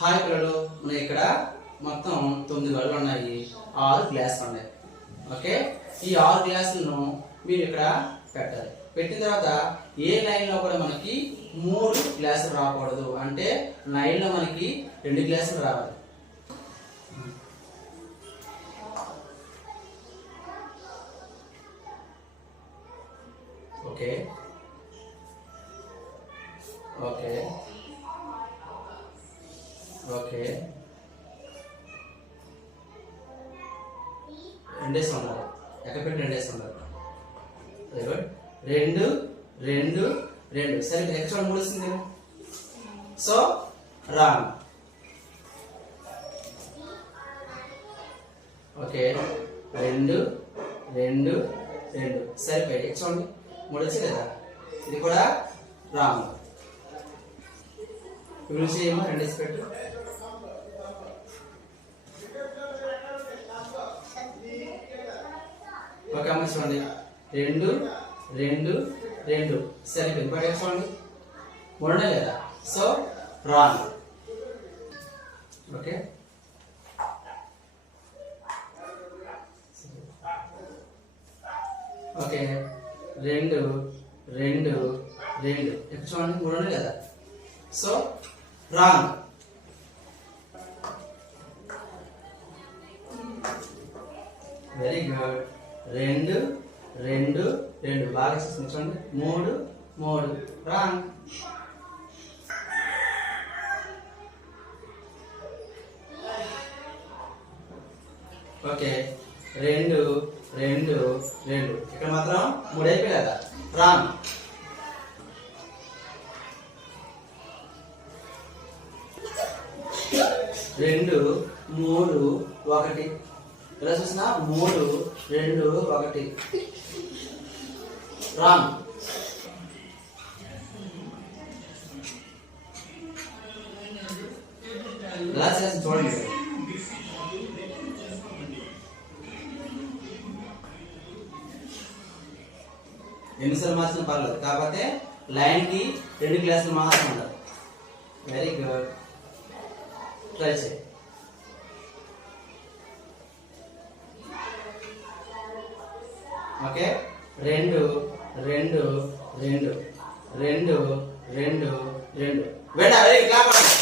Hi పిల్లలు, మన ఇక్కడ మొత్తం 9 గడులు ఉన్నాయి, 6 గ్లాసులు ఉన్నాయి. ఓకే, ఈ 6 గ్లాసులను మీరు ఇక్కడ పెట్టాలి. పెట్టిన తర్వాత ఏ లైన్ లో కూడా మనకి 3 గ్లాసులు రాకూడదు, అంటే లైన్ లో మనకి 2 గ్లాసులు రావాలి. ఓకే ఓకే ఓకే, రెండేసి ఉండాలి, ఎక్కపెట్టి రెండేసి ఉండాలి. Very good. 2 2 2 సరే, ఎక్కడ చూడండి, 3 వస్తుంది. So wrong. ఓకే, 2 2 2 సరిపోయి ఎక్కడ చూడండి, 3 వచ్చి కదా, ఇది కూడా రాంగ్. ఇప్పుడు చేయమో 2 వేసి పెట్టు. ఓకే అమ్మ, చూడండి 2 2 2 సరిపోయింది. ఇప్పుడు ఎక్కడ చూడండి, 3 లేదా, సో రాంగ్. ఓకే, ఓకే 2 2 2 ఎక్కడ చూడండి, 3 లేదా, సో రాంగ్. Very good. 2 2 2 బాగా చూస్తుంది, చూడండి 3 3 రాంగ్. ఓకే, 2 2 2 ఇక్కడ మాత్రం 3 అయిపోయలేదా, రాంగ్. రెండు 3 1 ఇలా చూసినా 3 2 1 రాంగ్. ఇలా చేసి చూడండి. ఎన్నిసార్లు మార్చిన పర్లేదు, కాకపోతే లైన్ కి 2 గ్లాసులు మాత్రం ఉండాలి. వెరీ గుడ్, ట్రై చేయి. Okay, 2 2 2 2 2 2 very clap.